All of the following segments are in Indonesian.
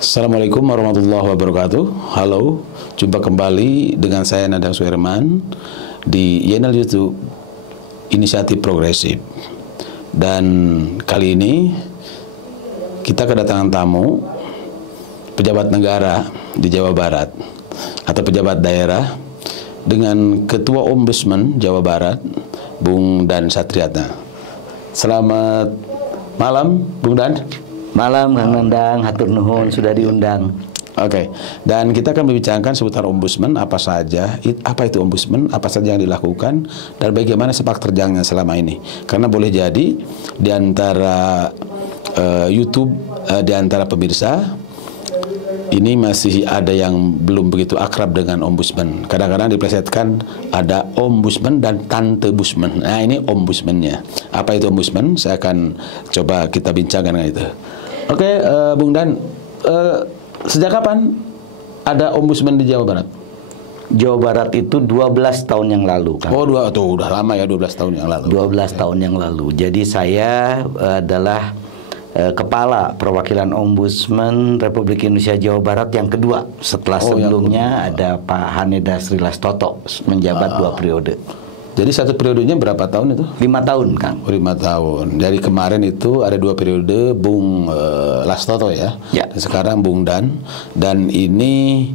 Assalamualaikum warahmatullahi wabarakatuh. Halo, jumpa kembali dengan saya Nadang Suherman di channel YouTube Inisiatif Progresif. Dan kali ini kita kedatangan tamu pejabat negara di Jawa Barat atau pejabat daerah dengan Ketua Ombudsman Jawa Barat, Bung Dan Satriatna. Selamat malam, Bung Dan. Malam, Kang Nandang, hatur nuhun sudah diundang. Oke, dan kita akan membicarakan seputar ombudsman, apa saja, apa itu ombudsman, apa saja yang dilakukan, dan bagaimana sepak terjangnya selama ini. Karena boleh jadi di antara YouTube, di antara pemirsa, ini masih ada yang belum begitu akrab dengan ombudsman. Kadang-kadang diplesetkan ada ombudsman dan tante busman. Nah, ini ombudsmannya. Apa itu ombudsman? Saya akan coba kita bincangkan dengan itu. Oke, Bung Dan, sejak kapan ada ombudsman di Jawa Barat? Jawa Barat itu 12 tahun yang lalu, Kang. Oh, udah lama ya, 12 tahun yang lalu. 12 tahun yang lalu. Jadi saya adalah Kepala Perwakilan Ombudsman Republik Indonesia Jawa Barat yang kedua. Setelah sebelumnya ada Pak Haneda Srilastoto menjabat 2 periode. Jadi satu periodenya berapa tahun itu? 5 tahun, Kang. 5 tahun. Dari kemarin itu ada 2 periode Bung Lastoto ya. Ya. Sekarang Bung Dan. Dan ini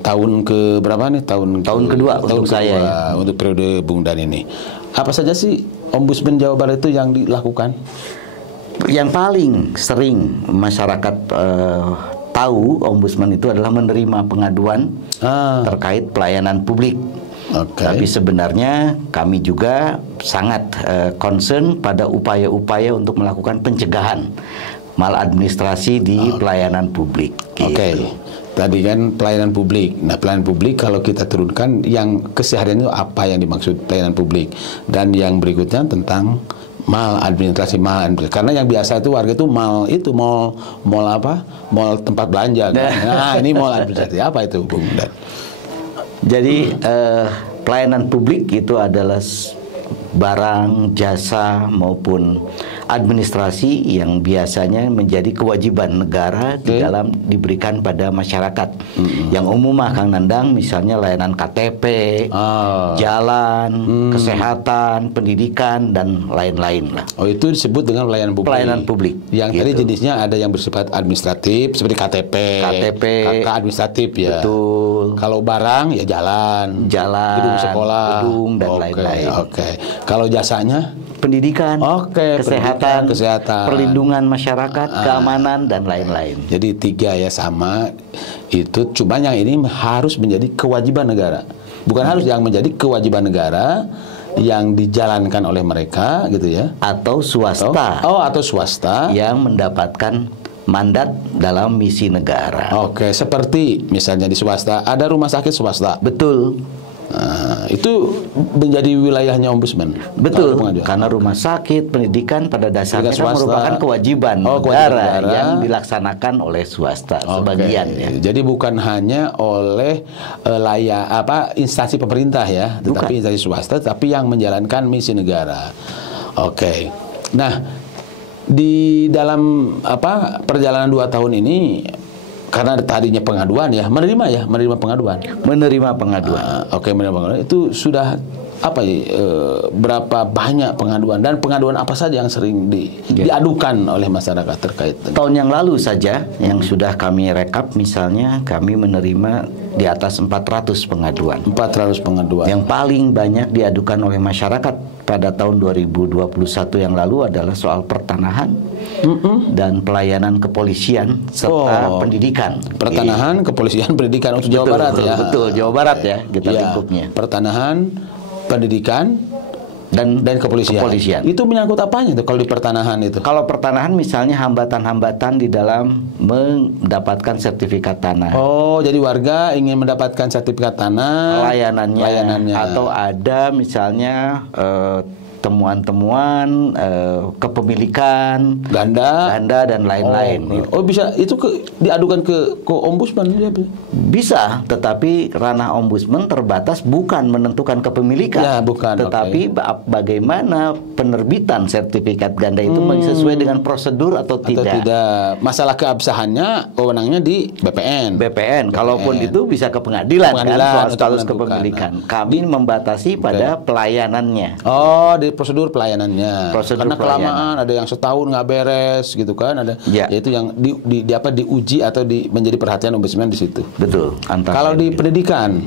tahun ke berapa nih? Tahun kedua untuk saya ya. Untuk periode Bung Dan ini. Apa saja sih Ombudsman Jawa Barat itu yang dilakukan? Yang paling sering masyarakat tahu ombudsman itu adalah menerima pengaduan terkait pelayanan publik. Tapi sebenarnya kami juga sangat concern pada upaya-upaya untuk melakukan pencegahan maladministrasi di pelayanan publik. Gitu. Tadi kan pelayanan publik. Nah, pelayanan publik kalau kita turunkan yang keseharian itu apa yang dimaksud pelayanan publik, dan yang berikutnya tentang maladministrasi. Karena yang biasa itu warga itu mal apa? Mal tempat belanja. Kan? Nah, ini maladministrasi apa itu, Bung Dan? Jadi pelayanan publik itu adalah barang, jasa maupun administrasi yang biasanya menjadi kewajiban negara di dalam diberikan pada masyarakat. Yang umum Kang Nandang, misalnya layanan KTP, jalan, kesehatan, pendidikan, dan lain-lain lah. Oh, itu disebut dengan pelayanan publik. Pelayanan publik. Yang tadi jenisnya ada yang bersifat administratif seperti KTP, KK administratif ya. Betul. Kalau barang ya jalan, gedung sekolah, gedung dan lain-lain. Kalau jasanya pendidikan, kesehatan, perlindungan masyarakat, keamanan, dan lain-lain. Jadi 3 ya sama. Itu cuma yang ini harus menjadi kewajiban negara. Bukan harus, yang menjadi kewajiban negara yang dijalankan oleh mereka gitu ya. Atau swasta. Atau swasta yang mendapatkan mandat dalam misi negara. Seperti misalnya di swasta ada rumah sakit swasta. Betul. Nah, itu menjadi wilayahnya ombudsman. Betul, karena rumah sakit, pendidikan pada dasarnya kan merupakan kewajiban negara yang dilaksanakan oleh swasta sebagian ya. Jadi bukan hanya oleh instansi pemerintah ya, tetapi instansi swasta, tapi yang menjalankan misi negara. Nah, di dalam perjalanan 2 tahun ini, karena tadinya pengaduan ya, menerima pengaduan. Menerima pengaduan. Itu sudah berapa banyak pengaduan, dan pengaduan apa saja yang sering diadukan oleh masyarakat terkait? Tahun yang lalu saja yang sudah kami rekap, misalnya kami menerima di atas 400 pengaduan. 400 pengaduan. Yang paling banyak diadukan oleh masyarakat pada tahun 2021 yang lalu adalah soal pertanahan dan pelayanan kepolisian serta pendidikan. Pertanahan, kepolisian, pendidikan untuk Jawa Barat ya. Betul, Jawa Barat ya, kita lingkupnya. Pertanahan, pendidikan, dan kepolisian. Itu menyangkut apanya itu kalau di pertanahan itu? Kalau pertanahan misalnya hambatan-hambatan di dalam mendapatkan sertifikat tanah. Jadi warga ingin mendapatkan sertifikat tanah, layanannya. Atau ada misalnya temuan-temuan kepemilikan Ganda. dan lain-lain. Oh, bisa itu diadukan ke ombudsman dia? Bisa, tetapi ranah ombudsman terbatas bukan menentukan kepemilikan, Ya, bukan. tetapi bagaimana penerbitan sertifikat ganda itu sesuai dengan prosedur atau tidak. Masalah keabsahannya wewenangnya di BPN. Kalaupun itu bisa ke pengadilan kan, soal status kepemilikan. Kami membatasi pada pelayanannya. Oh, di prosedur pelayanannya. Prosedur Karena kelamaan, ada yang setahun nggak beres gitu kan, ada. Ya. Yaitu yang diuji atau menjadi perhatian ombudsman di situ. Betul. Kalau di pendidikan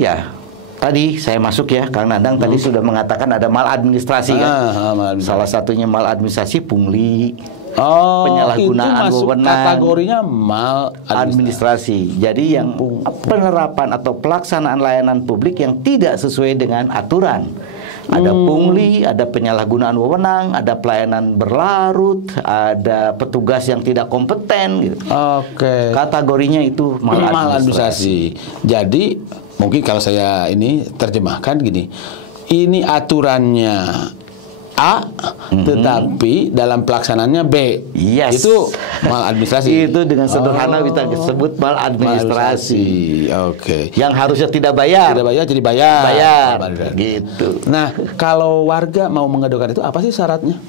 ya tadi saya masuk ya, Kang Nandang tadi sudah mengatakan ada maladministrasi kan. Maladministrasi. Salah satunya maladministrasi pungli. Oh, penyalahgunaan itu masuk wewenang, kategorinya maladministrasi. Jadi yang penerapan atau pelaksanaan layanan publik yang tidak sesuai dengan aturan. Ada pungli, ada penyalahgunaan wewenang, ada pelayanan berlarut, ada petugas yang tidak kompeten gitu. Oke. Kategorinya itu maladministrasi. Jadi mungkin kalau saya ini terjemahkan gini, ini aturannya A, tetapi dalam pelaksanaannya B. Yes. Itu maladministrasi. Itu dengan sederhana kita sebut maladministrasi. Oke. Yang harusnya tidak bayar. Tidak bayar jadi bayar. Gitu. Nah, kalau warga mau mengadukan itu apa sih syaratnya?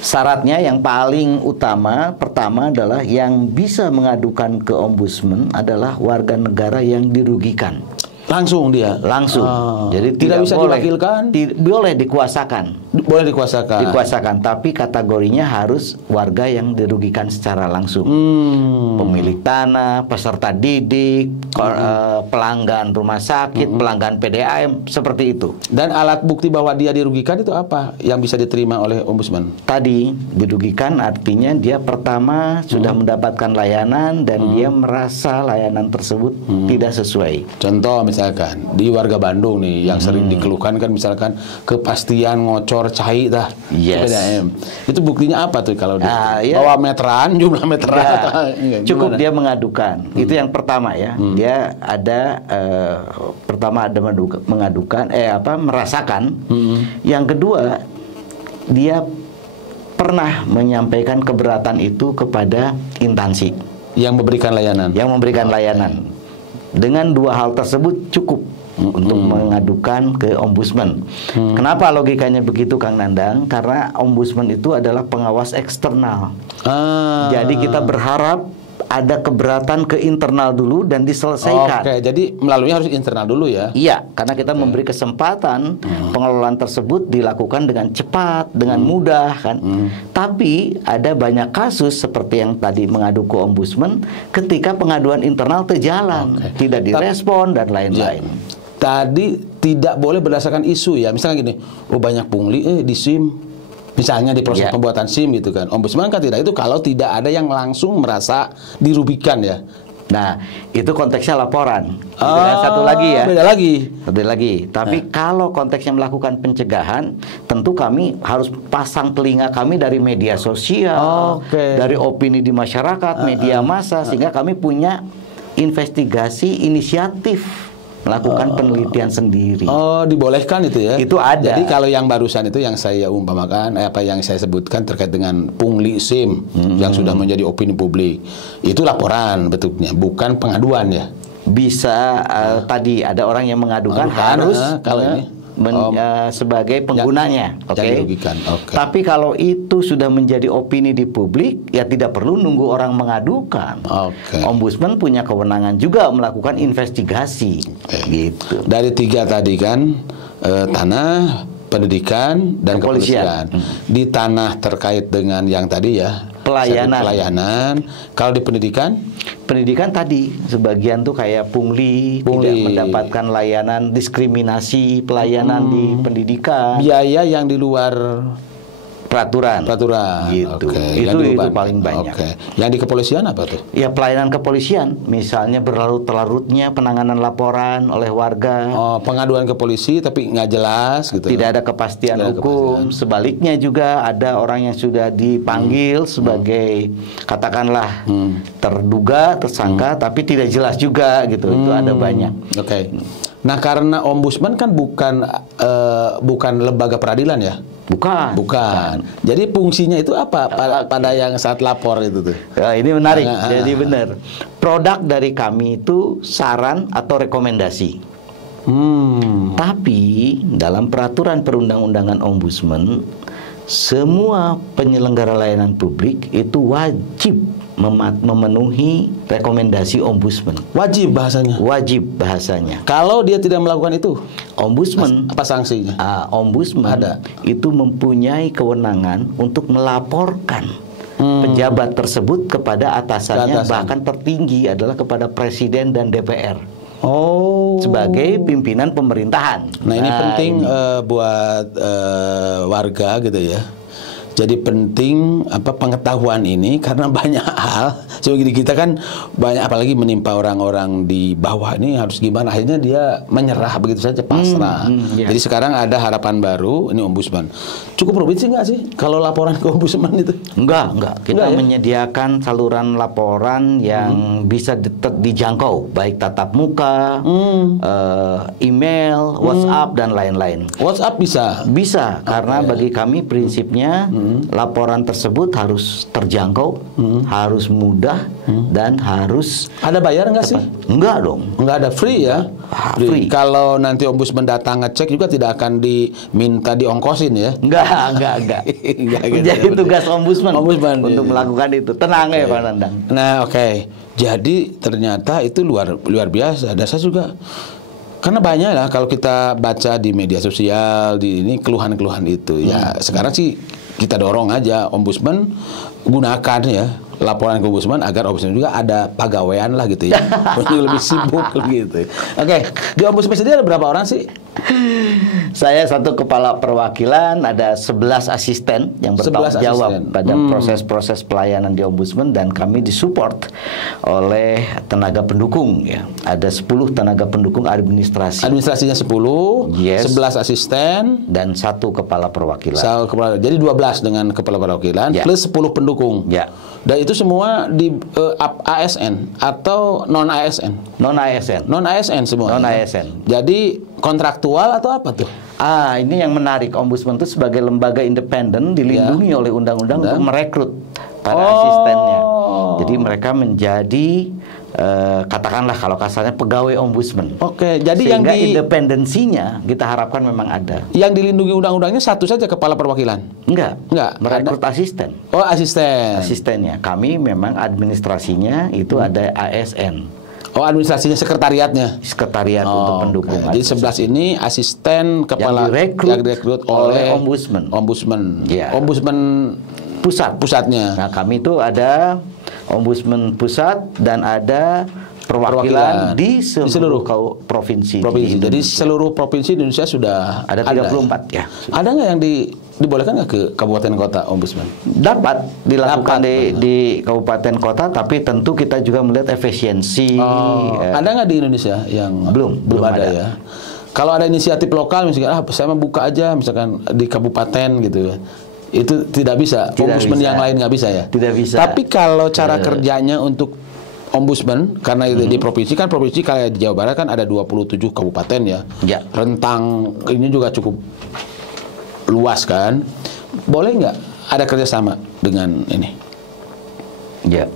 Syaratnya yang paling utama pertama adalah yang bisa mengadukan ke ombudsman adalah warga negara yang dirugikan. Langsung dia? Langsung. Jadi tidak bisa diwakilkan? Boleh dikuasakan. Boleh dikuasakan? Dikuasakan, tapi kategorinya harus warga yang dirugikan secara langsung. Pemilik tanah, peserta didik, pelanggan rumah sakit, pelanggan PDAM, seperti itu. Dan alat bukti bahwa dia dirugikan itu apa yang bisa diterima oleh ombudsman? Tadi, dirugikan artinya dia pertama sudah mendapatkan layanan dan dia merasa layanan tersebut tidak sesuai. Contoh misalkan di warga Bandung nih yang sering dikeluhkan kan misalkan kepastian ngocor cai dah. Yes. PDAM. Itu buktinya apa tuh kalau dia ya. bawa meteran, jumlah meteran? Cukup dia mengadukan. Itu yang pertama ya. Dia ada pertama ada mengadukan merasakan. Yang kedua dia pernah menyampaikan keberatan itu kepada instansi yang memberikan layanan. Dengan dua hal tersebut cukup untuk mengadukan ke ombudsman. Kenapa logikanya begitu, Kang Nandang? Karena ombudsman itu adalah pengawas eksternal. Jadi kita berharap ada keberatan ke internal dulu dan diselesaikan. Oke, jadi melalui harus internal dulu ya? Iya, karena kita memberi kesempatan pengelolaan tersebut dilakukan dengan cepat, dengan mudah kan. Tapi ada banyak kasus seperti yang tadi mengadu ke ombudsman ketika pengaduan internal terjalan, tidak direspon dan lain-lain. Tadi tidak boleh berdasarkan isu ya. Misalnya gini, banyak pungli di SIM. Misalnya di proses pembuatan SIM gitu kan. Ombudsman kan tidak itu kalau tidak ada yang langsung merasa dirugikan ya. Nah, itu konteksnya laporan. Dan satu lagi ya. Beda lagi. Satu lagi. Tapi kalau konteksnya melakukan pencegahan, tentu kami harus pasang telinga kami dari media sosial, dari opini di masyarakat, media massa, sehingga kami punya investigasi inisiatif melakukan penelitian sendiri. Dibolehkan itu ya? Itu ada. Jadi kalau yang barusan itu yang saya umpamakan, apa yang saya sebutkan terkait dengan pungli SIM yang sudah menjadi opini publik, itu laporan bentuknya, bukan pengaduan ya? Bisa tadi ada orang yang mengadukan harus kalau ini sebagai penggunanya, Tapi kalau itu sudah menjadi opini di publik, ya tidak perlu nunggu orang mengadukan. Ombudsman punya kewenangan juga melakukan investigasi. Gitu. Dari tiga tadi kan, tanah, pendidikan, dan kepolisian. Di tanah terkait dengan yang tadi ya, pelayanan. Kalau di pendidikan? Pendidikan tadi sebagian tuh kayak pungli, tidak mendapatkan layanan, diskriminasi pelayanan di pendidikan. Biaya yang di luar peraturan. Gitu. Itu paling banyak. Yang di kepolisian apa tuh? Ya pelayanan kepolisian, misalnya berlarut-larutnya penanganan laporan oleh warga. Pengaduan ke polisi tapi nggak jelas gitu. Tidak ada kepastian hukum. Sebaliknya juga ada orang yang sudah dipanggil sebagai katakanlah terduga, tersangka, tapi tidak jelas juga gitu. Itu ada banyak. Nah, karena ombudsman kan bukan lembaga peradilan ya? Bukan. Jadi fungsinya itu apa pada yang saat lapor itu tuh? Ya, ini menarik. Jadi benar. Produk dari kami itu saran atau rekomendasi. Tapi dalam peraturan perundang-undangan ombudsman, semua penyelenggara layanan publik itu wajib memenuhi rekomendasi ombudsman. Wajib bahasanya. Wajib bahasanya. Kalau dia tidak melakukan itu, ombudsman apa sanksinya? Ombudsman Ada. itu mempunyai kewenangan untuk melaporkan pejabat tersebut kepada atasannya, bahkan tertinggi adalah kepada presiden dan DPR. Sebagai pimpinan pemerintahan. Nah, ini penting buat warga gitu ya. Jadi penting pengetahuan ini karena banyak hal. Seperti kita kan banyak, apalagi menimpa orang-orang di bawah ini harus gimana, akhirnya dia menyerah begitu saja, pasrah. Jadi sekarang ada harapan baru, ini ombudsman. Cukup rumit sih nggak sih kalau laporan ke ombudsman itu? Enggak. Kita menyediakan saluran laporan yang bisa dijangkau, baik tatap muka, email, WhatsApp dan lain-lain. WhatsApp bisa? Bisa, karena bagi kami prinsipnya laporan tersebut harus terjangkau, harus mudah, dan harus... Ada bayar nggak sih? Enggak dong. Enggak ada, free ya? Free. Kalau nanti ombudsman datang ngecek juga tidak akan diminta diongkosin ya? Enggak. Jadi tugas ombudsman untuk melakukan itu. Tenang ya Pak Nandang. Nah, jadi ternyata itu luar biasa. Dan saya juga, karena banyak lah kalau kita baca di media sosial, di ini keluhan-keluhan itu. Ya sekarang sih kita dorong aja ombudsman gunakan ya laporan ke ombudsman agar ombudsman juga ada pegawaian lah gitu ya. Lebih sibuk gitu. Di ombudsman sendiri ada berapa orang sih? Saya satu kepala perwakilan, ada 11 asisten yang bertanggung jawab pada proses-proses pelayanan di ombudsman, dan kami disupport oleh tenaga pendukung ya. Ada 10 tenaga pendukung administrasi. Administrasinya 10, yes. 11 asisten dan 1 kepala perwakilan. Jadi 12 dengan kepala perwakilan plus 10 pendukung. Ya. Dan itu semua di ASN atau non ASN? Non ASN. Non ASN semua. Non ASN. Jadi kontraktual atau apa tuh? Ini yang menarik. Ombudsman itu sebagai lembaga independen dilindungi oleh undang-undang untuk merekrut para asistennya. Jadi mereka menjadi katakanlah kalau kasarnya pegawai ombudsman. Jadi sehingga yang independensinya kita harapkan memang ada. Yang dilindungi undang-undangnya satu saja kepala perwakilan? Enggak. Merekrut asisten. Asisten. Asistennya. Kami memang administrasinya itu ada ASN. Administrasinya, sekretariatnya. Sekretariat untuk pendukung. Jadi 11 ini asisten kepala yang direkrut oleh ombudsman. Ombudsman pusatnya. Nah, kami itu ada ombudsman pusat dan ada perwakilan di seluruh provinsi. Jadi seluruh provinsi Indonesia sudah ada 34 ya. Ada nggak yang dibolehkan nggak ke kabupaten kota ombudsman? Dapat dilakukan di kabupaten kota, tapi tentu kita juga melihat efisiensi. Ada nggak di Indonesia yang belum ada ya? Kalau ada inisiatif lokal misalkan saya mau buka aja misalkan di kabupaten gitu ya. Itu tidak bisa. Ombudsman yang lain nggak bisa ya? Tidak bisa. Tapi kalau cara kerjanya untuk ombudsman, karena itu di provinsi kayak di Jawa Barat kan ada 27 kabupaten ya. Rentang ini juga cukup luas kan. Boleh nggak ada kerjasama dengan ini? Ya.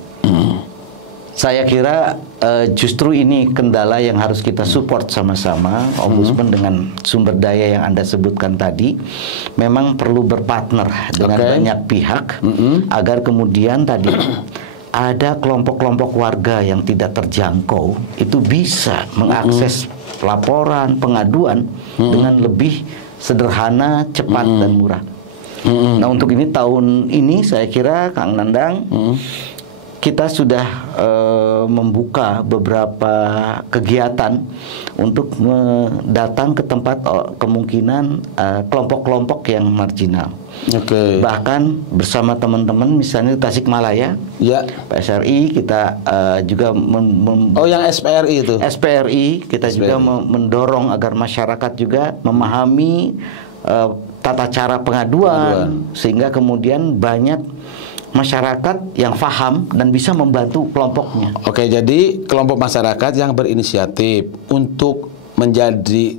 Saya kira justru ini kendala yang harus kita support sama-sama. Ombudsman dengan sumber daya yang Anda sebutkan tadi memang perlu berpartner dengan banyak pihak agar kemudian tadi ada kelompok-kelompok warga yang tidak terjangkau itu bisa mengakses laporan, pengaduan dengan lebih sederhana, cepat dan murah. Nah, untuk ini tahun ini saya kira Kang Nandang kita sudah membuka beberapa kegiatan untuk datang ke tempat kemungkinan kelompok-kelompok yang marginal. Bahkan bersama teman-teman misalnya di Tasikmalaya, PSRI kita juga yang SPRI itu. SPRI kita juga mendorong agar masyarakat juga memahami tata cara pengaduan sehingga kemudian banyak masyarakat yang paham dan bisa membantu kelompoknya. Jadi kelompok masyarakat yang berinisiatif untuk menjadi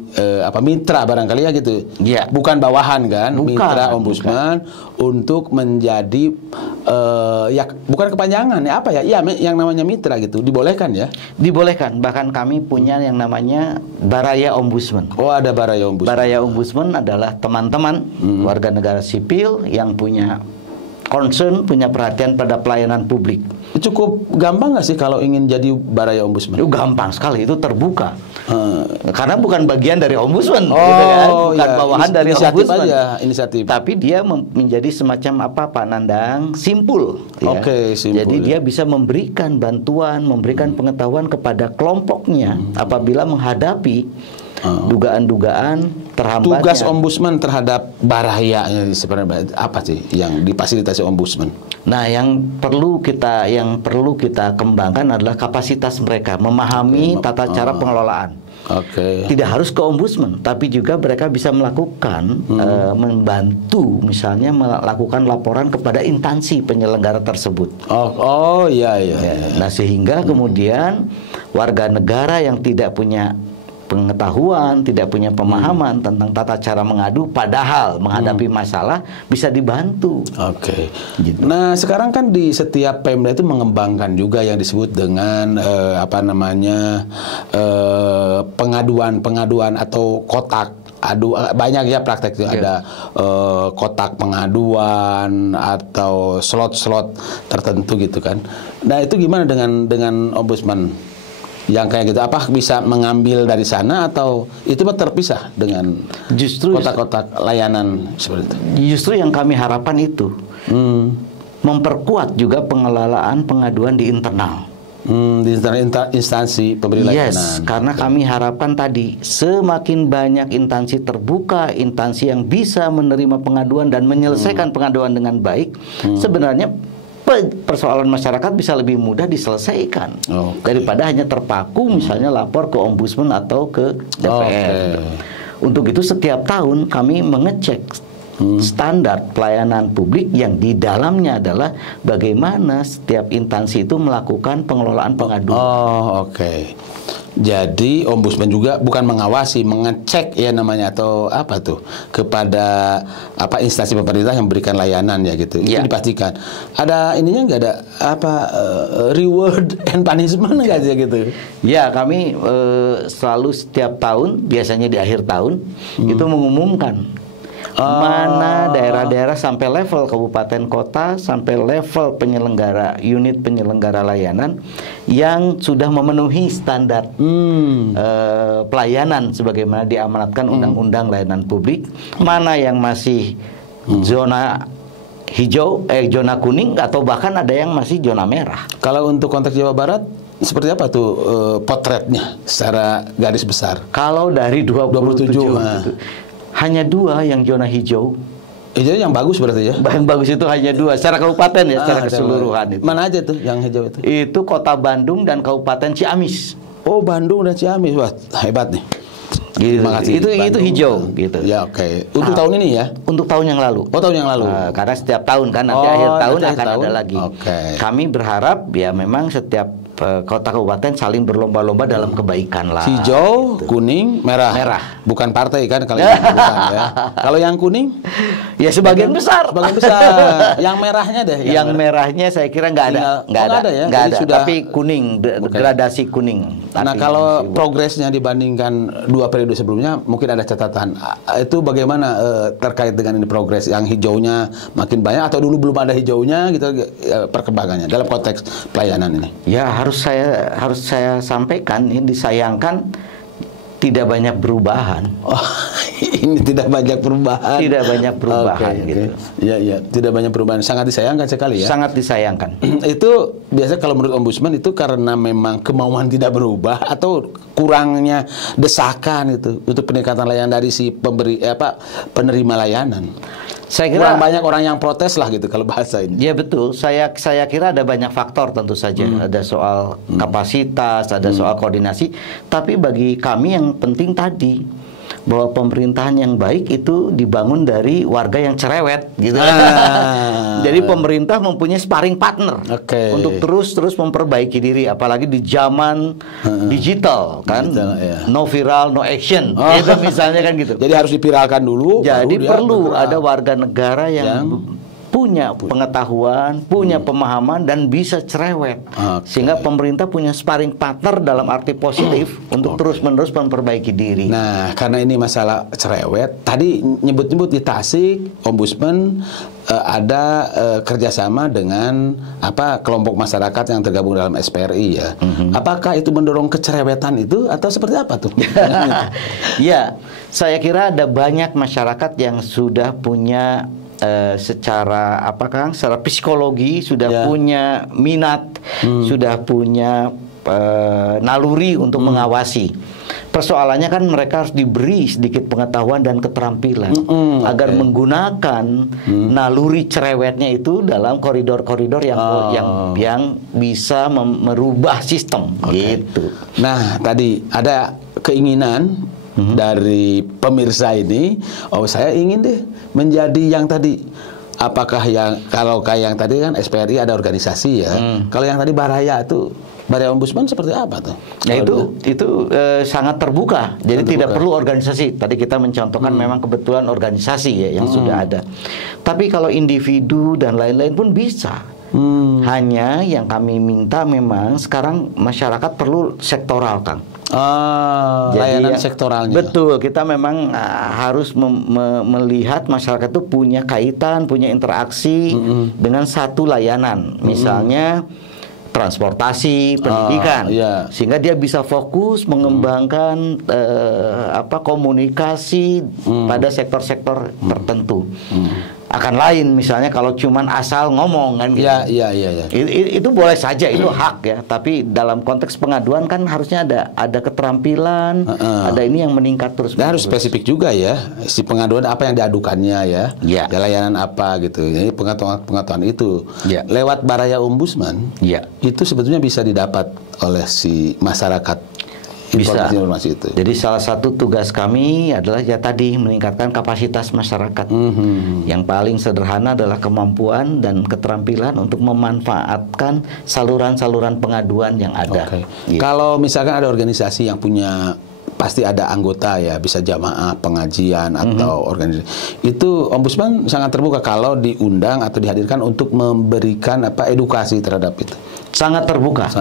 mitra barangkali ya gitu. Ya. Bukan bawahan kan, Bukan, mitra ombudsman untuk menjadi ya bukan kepanjangan ya apa ya? Ya yang namanya mitra gitu. Dibolehkan ya? Dibolehkan. Bahkan kami punya yang namanya Baraya Ombudsman. Oh, ada Baraya Ombudsman. Baraya Ombudsman adalah teman-teman warga negara sipil yang punya concern, punya perhatian pada pelayanan publik. Cukup gampang nggak sih kalau ingin jadi Baraya Ombudsman? Itu gampang sekali, itu terbuka. Karena bukan bagian dari ombudsman, Oh, gitu kan? Bukan ya, bawahan dari inisiatif ombudsman. aja, inisiatif. Tapi dia menjadi semacam apa, Pak Nandang, simpul. Ya. Oke, simpul, Jadi ya. dia bisa memberikan bantuan, memberikan pengetahuan kepada kelompoknya apabila menghadapi dugaan-dugaan terhambatnya. Tugas ombudsman terhadap barayanya sebenarnya apa sih yang difasilitasi ombudsman? Nah, yang perlu kita kembangkan adalah kapasitas mereka memahami tata cara pengelolaan. Oke. Tidak harus ke ombudsman, tapi juga mereka bisa melakukan membantu, misalnya melakukan laporan kepada instansi penyelenggara tersebut. Oh iya. Nah, sehingga kemudian warga negara yang tidak punya pengetahuan, tidak punya pemahaman tentang tata cara mengadu, padahal menghadapi masalah bisa dibantu. Oke. Gitu. Nah, sekarang kan di setiap Pemda itu mengembangkan juga yang disebut dengan pengaduan atau kotak banyak ya praktek itu ada kotak pengaduan atau slot-slot tertentu gitu kan. Nah, itu gimana dengan ombudsman? Yang kayak gitu, apa bisa mengambil dari sana atau itu terpisah dengan justru kotak-kotak layanan seperti itu? Justru yang kami harapkan itu memperkuat juga pengelolaan pengaduan di internal. Di instansi pemberi layanan. Yes, karena kami harapkan tadi semakin banyak instansi terbuka, instansi yang bisa menerima pengaduan dan menyelesaikan pengaduan dengan baik, sebenarnya persoalan masyarakat bisa lebih mudah diselesaikan daripada hanya terpaku misalnya lapor ke ombudsman atau ke DPR. Untuk itu setiap tahun kami mengecek standar pelayanan publik yang di dalamnya adalah bagaimana setiap instansi itu melakukan pengelolaan pengaduan. Jadi ombudsman juga bukan mengawasi, mengecek ya namanya atau apa tuh kepada instansi pemerintah yang memberikan layanan ya gitu. Itu dipastikan. Ada ininya nggak ada reward and punishment nggak sih gitu? Ya, kami selalu setiap tahun, biasanya di akhir tahun itu mengumumkan mana daerah-daerah sampai level kabupaten kota sampai level penyelenggara unit penyelenggara layanan yang sudah memenuhi standar pelayanan sebagaimana diamanatkan Undang-Undang Layanan Publik, mana yang masih zona hijau, zona kuning atau bahkan ada yang masih zona merah. Kalau untuk konteks Jawa Barat seperti apa tuh potretnya secara garis besar? Kalau dari 27 hanya 2 yang zona hijau. Hijau yang bagus berarti ya? Yang bagus itu hanya 2 secara kabupaten ya, secara keseluruhan itu. Mana aja tuh yang hijau itu? Itu Kota Bandung dan Kabupaten Ciamis. Oh, Bandung dan Ciamis, wah hebat nih. Gitu. Itu hijau gitu. Ya Untuk tahun ini ya? Untuk tahun yang lalu. Oh, tahun yang lalu. Karena setiap tahun kan nanti akhir tahun akan ada lagi. Kami berharap ya memang setiap kota kabupaten saling berlomba-lomba dalam kebaikan lah. Hijau, kuning, merah. Bukan partai kan kalau yang bukan ya. Kalau yang kuning? Ya sebagian besar. Yang merahnya deh. Yang merahnya saya kira nggak ada. Ya? Nggak ada. Tapi kuning, gradasi kuning. Nah, kalau progresnya dibandingkan 2 periode sebelumnya, mungkin ada catatan. Itu bagaimana terkait dengan ini progres yang hijaunya makin banyak atau dulu belum ada hijaunya gitu perkembangannya dalam konteks pelayanan ini? Ya harus saya sampaikan, ini disayangkan tidak banyak perubahan. Ini tidak banyak perubahan. Tidak banyak perubahan gitu. Iya, tidak banyak perubahan. Sangat disayangkan sekali ya. Sangat disayangkan. Itu biasa kalau menurut ombudsman itu karena memang kemauan tidak berubah atau kurangnya desakan itu untuk peningkatan layanan dari si penerima layanan. Saya kira kurang banyak orang yang protes lah gitu kalau bahasa ini. Ya betul. Saya kira ada banyak faktor tentu saja. Ada soal kapasitas, ada soal koordinasi. Tapi bagi kami yang penting tadi bahwa pemerintahan yang baik itu dibangun dari warga yang cerewet gitu. Jadi pemerintah mempunyai sparring partner untuk terus memperbaiki diri, apalagi di zaman digital kan, no viral no action, gitu misalnya kan gitu. Jadi harus dipiralkan dulu. Jadi perlu ada warga negara yang punya pengetahuan, punya pemahaman, dan bisa cerewet. Sehingga pemerintah punya sparring partner dalam arti positif untuk terus-menerus memperbaiki diri. Nah, karena ini masalah cerewet, tadi nyebut-nyebut di Tasik, Ombudsman ada kerjasama dengan kelompok masyarakat yang tergabung dalam SPRI ya. Apakah itu mendorong kecerewetan itu atau seperti apa tuh? Ya, saya kira ada banyak masyarakat yang sudah punya secara secara psikologi sudah punya minat, sudah punya naluri untuk mengawasi. Persoalannya kan mereka harus diberi sedikit pengetahuan dan keterampilan agar menggunakan naluri cerewetnya itu dalam koridor-koridor yang bisa merubah sistem gitu. Nah, tadi ada keinginan dari pemirsa ini, saya ingin deh menjadi yang tadi. Apakah kalau kayak yang tadi kan SPRI ada organisasi ya. Kalau yang tadi Baraya Ombudsman seperti apa tuh? Nah itu sangat terbuka. Jadi tidak perlu organisasi. Tadi kita mencontohkan memang kebetulan organisasi ya yang sudah ada. Tapi kalau individu dan lain-lain pun bisa. Hanya yang kami minta memang sekarang masyarakat perlu sektoral, Kang. Layanan sektoralnya. Betul, kita memang harus melihat masyarakat itu punya kaitan, punya interaksi dengan satu layanan. Misalnya transportasi, pendidikan, sehingga dia bisa fokus mengembangkan komunikasi pada sektor-sektor tertentu. Akan lain misalnya kalau cuman asal ngomong kan gitu. Itu boleh saja, itu hak ya, tapi dalam konteks pengaduan kan harusnya ada keterampilan, ada ini yang meningkat terus. Dan harus spesifik juga ya, si pengaduan apa yang diadukannya ya. Layanan apa gitu. Jadi pengetahuan itu lewat Baraya Ombudsman itu sebetulnya bisa didapat oleh si masyarakat. Informasi itu. Jadi salah satu tugas kami adalah tadi meningkatkan kapasitas masyarakat. Yang paling sederhana adalah kemampuan dan keterampilan untuk memanfaatkan saluran-saluran pengaduan yang ada. Gitu. Kalau misalkan ada organisasi yang punya, pasti ada anggota ya, bisa jamaah, pengajian atau organisasi. Itu Ombudsman sangat terbuka kalau diundang atau dihadirkan untuk memberikan edukasi terhadap itu. Sangat terbuka.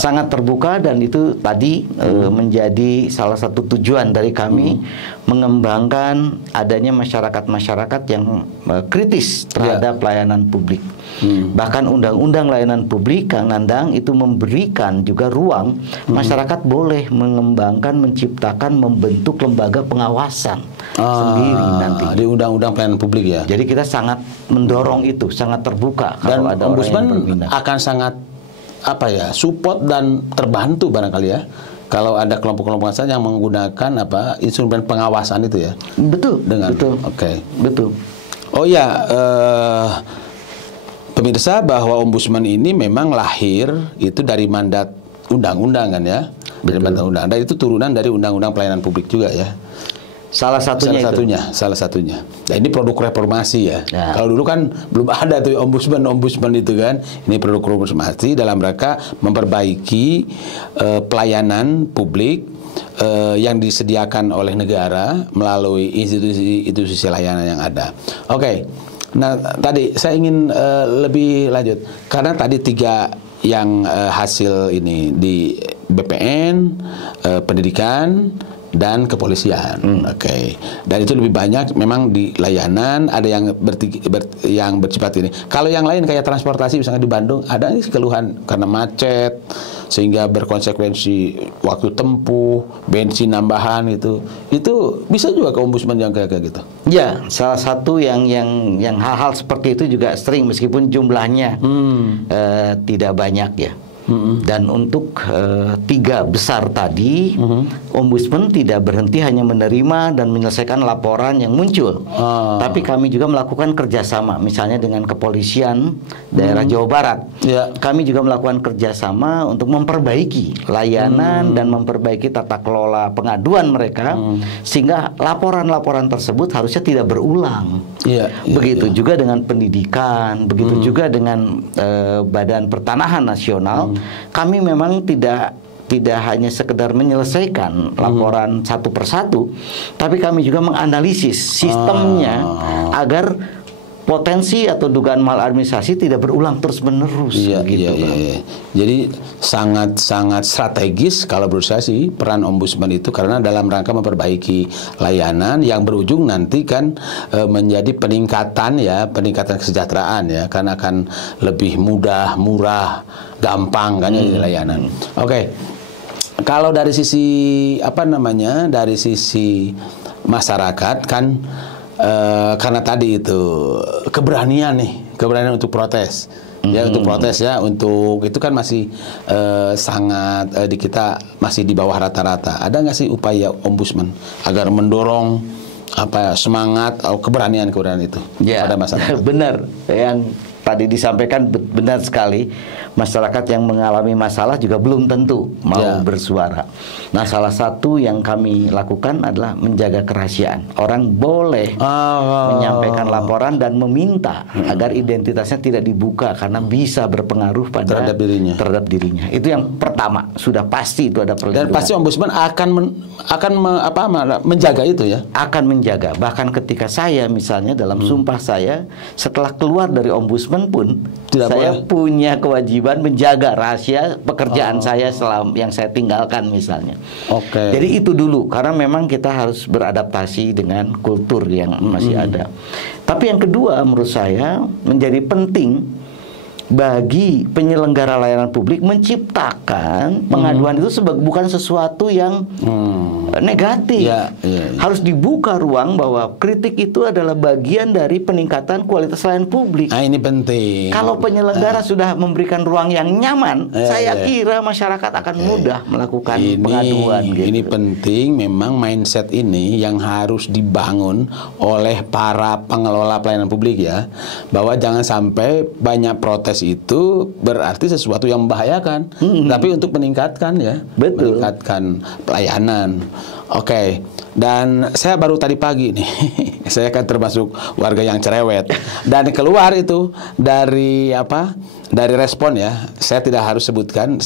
Sangat terbuka, dan itu tadi menjadi salah satu tujuan dari kami mengembangkan adanya masyarakat-masyarakat yang kritis terhadap layanan publik. Bahkan undang-undang layanan publik, Kang Nandang, itu memberikan juga ruang masyarakat boleh mengembangkan, menciptakan, membentuk lembaga pengawasan sendiri nanti. Di undang-undang pelayanan publik ya. Jadi kita sangat mendorong itu, sangat terbuka. Dan kalau ada Ombudsman orang yang berminat akan sangat support dan terbantu barangkali ya kalau ada kelompok-kelompok yang menggunakan instrumen pengawasan itu ya. Betul. Betul. Betul. Oh ya, pemirsa, bahwa Ombudsman ini memang lahir itu dari mandat undang-undang kan ya. Dari mandat undang-undang. Dan itu turunan dari undang-undang pelayanan publik juga ya. Salah satunya. Nah, ini produk reformasi ya. Kalau dulu kan belum ada tuh ombudsman itu kan. Ini produk reformasi dalam rangka memperbaiki pelayanan publik yang disediakan oleh negara melalui institusi layanan yang ada. Nah tadi saya ingin lebih lanjut karena tadi 3 yang hasil ini di BPN, pendidikan, dan kepolisian. Dan itu lebih banyak memang di layanan, ada yang yang bersifat ini. Kalau yang lain kayak transportasi misalnya di Bandung ada keluhan karena macet sehingga berkonsekuensi waktu tempuh, bensin nambahan itu bisa juga ke Ombudsman yang kayak gitu. Ya, salah satu yang hal-hal seperti itu juga sering meskipun jumlahnya tidak banyak ya. Dan untuk 3 besar tadi, Ombudsman tidak berhenti hanya menerima dan menyelesaikan laporan yang muncul, tapi kami juga melakukan kerjasama, misalnya dengan kepolisian daerah Jawa Barat. Kami juga melakukan kerjasama untuk memperbaiki layanan dan memperbaiki tata kelola pengaduan mereka, sehingga laporan-laporan tersebut harusnya tidak berulang. Begitu juga dengan pendidikan, begitu juga dengan Badan Pertanahan Nasional. Kami memang tidak hanya sekedar menyelesaikan laporan satu persatu, tapi kami juga menganalisis sistemnya agar potensi atau dugaan maladministrasi tidak berulang terus-menerus. Jadi sangat strategis kalau menurut saya sih peran Ombudsman itu, karena dalam rangka memperbaiki layanan yang berujung nanti kan menjadi peningkatan kesejahteraan ya, karena akan lebih mudah, murah, gampang kan ya layanan. Kalau dari sisi dari sisi masyarakat kan, karena tadi itu keberanian untuk protes. Untuk itu kan masih sangat di kita masih di bawah rata-rata. Ada nggak sih upaya Ombudsman agar mendorong semangat atau keberanian itu pada masyarakat? Benar, yang tadi disampaikan benar sekali. Masyarakat yang mengalami masalah juga belum tentu mau bersuara. Nah, salah satu yang kami lakukan adalah menjaga kerahasiaan. Orang boleh menyampaikan laporan dan meminta agar identitasnya tidak dibuka karena bisa berpengaruh pada terhadap dirinya. Itu yang pertama, sudah pasti itu ada perlindungan. Dan pasti Ombudsman akan menjaga itu ya. Akan menjaga. Bahkan ketika saya misalnya dalam sumpah saya, setelah keluar dari Ombudsman pun saya punya kewajiban menjaga rahasia pekerjaan saya yang saya tinggalkan misalnya. Jadi itu dulu, karena memang kita harus beradaptasi dengan kultur yang masih ada. Tapi yang kedua menurut saya menjadi penting bagi penyelenggara layanan publik menciptakan pengaduan itu bukan sesuatu yang negatif. Harus dibuka ruang bahwa kritik itu adalah bagian dari peningkatan kualitas layanan publik. Ini penting. Kalau penyelenggara sudah memberikan ruang yang nyaman, saya kira masyarakat akan mudah melakukan pengaduan. Ini penting, memang mindset ini yang harus dibangun oleh para pengelola pelayanan publik ya, bahwa jangan sampai banyak protes itu berarti sesuatu yang membahayakan, tapi untuk meningkatkan meningkatkan pelayanan. Dan saya baru tadi pagi nih, saya kan termasuk warga yang cerewet, dan keluar itu dari respon ya, saya tidak harus sebutkan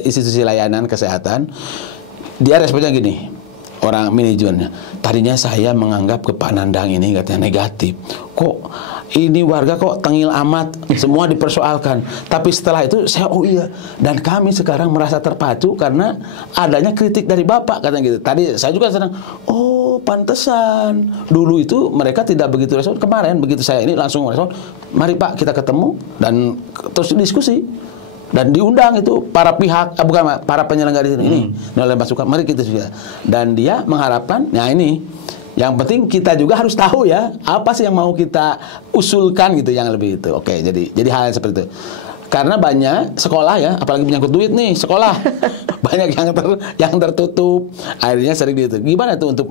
institusi layanan kesehatan, dia responnya gini, orang manajemennya, tadinya saya menganggap ke Pak Nandang ini katanya negatif, kok ini warga kok tengil amat, semua dipersoalkan. Tapi setelah itu saya dan kami sekarang merasa terpacu karena adanya kritik dari Bapak katanya gitu. Tadi saya juga sedang pantesan dulu itu mereka tidak begitu respon, kemarin begitu saya ini langsung respon, mari Pak kita ketemu dan terus diskusi. Dan diundang itu para pihak, para penyelenggara di sini. Ini oleh masukan, mari kita juga. Dan dia mengharapkan, ini yang penting kita juga harus tahu ya, apa sih yang mau kita usulkan gitu yang lebih itu. Jadi hal yang seperti itu. Karena banyak sekolah ya, apalagi menyangkut duit nih, sekolah banyak yang tertutup. Akhirnya sering gitu. Gimana tuh untuk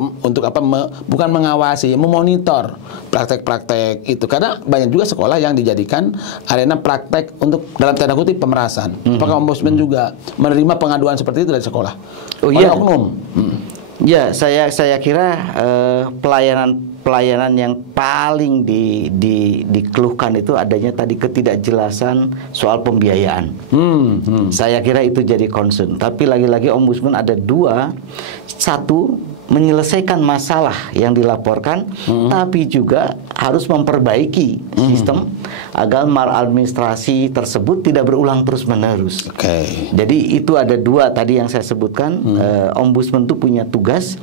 bukan mengawasi, memonitor praktek-praktek itu. Karena banyak juga sekolah yang dijadikan arena praktek untuk dalam tanda kutip pemerasan. Apakah Ombudsman juga menerima pengaduan seperti itu dari sekolah? Oleh oknum. Ya, saya kira pelayanan yang paling dikeluhkan itu adanya tadi ketidakjelasan soal pembiayaan. Saya kira itu jadi concern. Tapi lagi-lagi Ombudsman ada dua, satu menyelesaikan masalah yang dilaporkan, tapi juga harus memperbaiki sistem agar maladministrasi tersebut tidak berulang terus-menerus. Jadi itu ada dua tadi yang saya sebutkan. Ombudsman itu punya tugas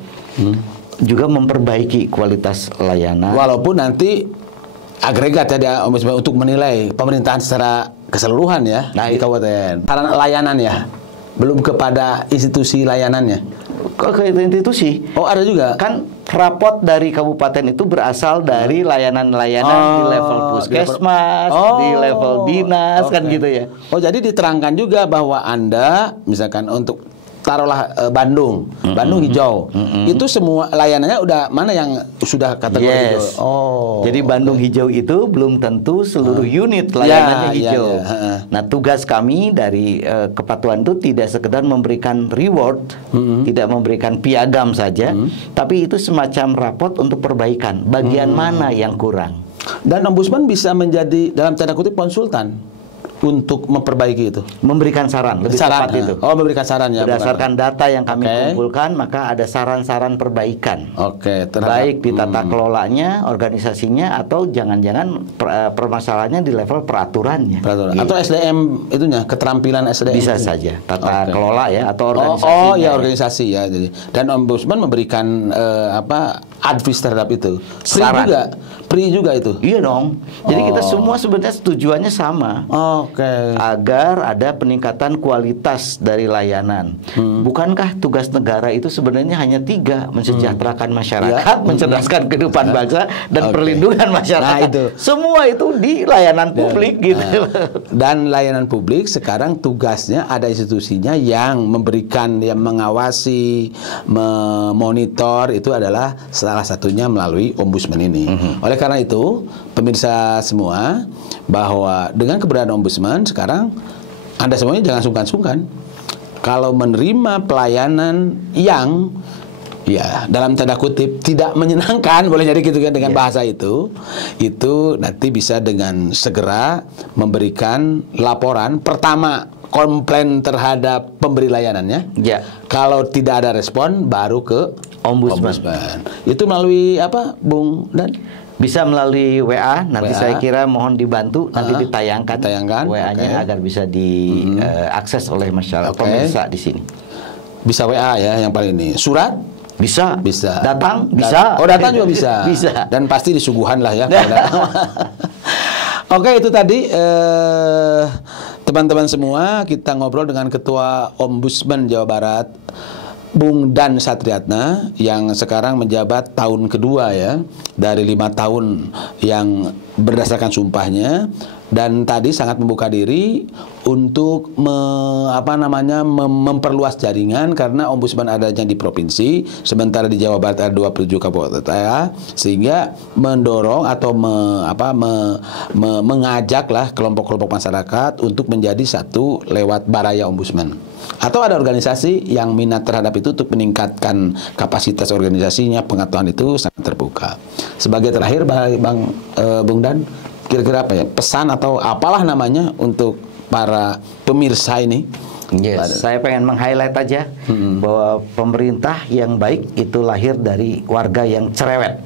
juga memperbaiki kualitas layanan. Walaupun nanti agregat ya Ombudsman untuk menilai pemerintahan secara keseluruhan ya di kabupaten. Karena layanan ya, belum kepada institusi layanannya. ke institusi. Oh, ada juga. Kan rapot dari kabupaten itu berasal dari layanan-layanan di level puskesmas, di level dinas, kan gitu ya. Oh, jadi diterangkan juga bahwa Anda misalkan untuk taruhlah Bandung hijau. Itu semua layanannya udah mana yang sudah kategori hijau. Oh. Jadi Bandung hijau itu belum tentu seluruh unit layanannya hijau. Nah, tugas kami dari kepatuhan itu tidak sekedar memberikan reward, tidak memberikan piagam saja, tapi itu semacam rapot untuk perbaikan. Bagian mana yang kurang. Dan ombudsman bisa menjadi dalam tanda kutip konsultan untuk memperbaiki itu, memberikan saran, lebih tepat itu. Oh, memberikan saran ya. Berdasarkan data yang kami kumpulkan, maka ada saran-saran perbaikan. Baik di tata kelolanya, organisasinya, atau jangan-jangan permasalahannya di level peraturannya. Gitu. Atau SDM itunya, keterampilan SDM. Bisa saja, tata kelola ya, atau organisasi. Oh ya, organisasi ya. Dan ombudsman memberikan advice terhadap itu. Free juga itu. Iya dong. Jadi kita semua sebenarnya tujuannya sama. Agar ada peningkatan kualitas dari layanan. Bukankah tugas negara itu sebenarnya hanya 3, mensejahterakan masyarakat, mencerdaskan kehidupan bangsa, dan perlindungan masyarakat. Nah, itu. Semua itu di layanan publik gitu. Dan layanan publik sekarang tugasnya ada institusinya yang memberikan, yang mengawasi, memonitor, itu adalah salah satunya melalui ombudsman ini. Oleh karena itu, pemirsa semua, bahwa dengan keberadaan ombudsman sekarang Anda semuanya jangan sungkan-sungkan kalau menerima pelayanan yang ya dalam tanda kutip tidak menyenangkan, boleh jadi gitu kan dengan bahasa itu nanti bisa dengan segera memberikan laporan pertama, komplain terhadap pemberi layanannya. Kalau tidak ada respon baru ke ombudsman. Itu melalui apa, Bung Dan? Bisa melalui WA, nanti saya kira mohon dibantu, nanti ditayangkan WA-nya agar bisa diakses oleh masyarakat pemirsa di sini. Bisa WA ya yang paling ini. Surat? Bisa. Datang? Bisa. Oh, datang juga bisa. Bisa. Dan pasti disuguhan lah ya. Oke, itu tadi teman-teman semua, kita ngobrol dengan Ketua Ombudsman Jawa Barat, Bung Dan Satriatna, yang sekarang menjabat tahun kedua ya, dari 5 tahun yang berdasarkan sumpahnya, dan tadi sangat membuka diri untuk memperluas jaringan, karena ombudsman adanya di provinsi, sementara di Jawa Barat ada 27 kabupaten, sehingga mendorong atau mengajaklah kelompok-kelompok masyarakat untuk menjadi satu lewat Baraya Ombudsman. Atau ada organisasi yang minat terhadap itu untuk meningkatkan kapasitas organisasinya, pengetahuan itu sangat terbuka. Sebagai terakhir, Bung Dan, kira-kira apa ya, pesan atau apalah namanya untuk para pemirsa ini? Saya pengen meng-highlight aja bahwa pemerintah yang baik itu lahir dari warga yang cerewet.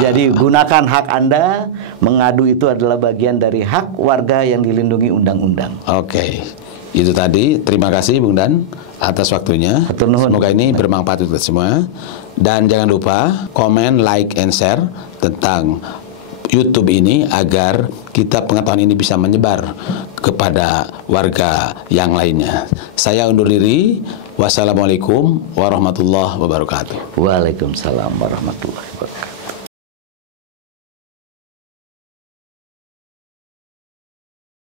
Jadi gunakan hak Anda, mengadu itu adalah bagian dari hak warga yang dilindungi undang-undang. Itu tadi, terima kasih Bung Dan atas waktunya. Semoga ini bermanfaat untuk semua. Dan jangan lupa komen, like, and share tentang YouTube ini agar kita pengetahuan ini bisa menyebar kepada warga yang lainnya. Saya undur diri. Wassalamualaikum warahmatullahi wabarakatuh. Waalaikumsalam warahmatullahi wabarakatuh.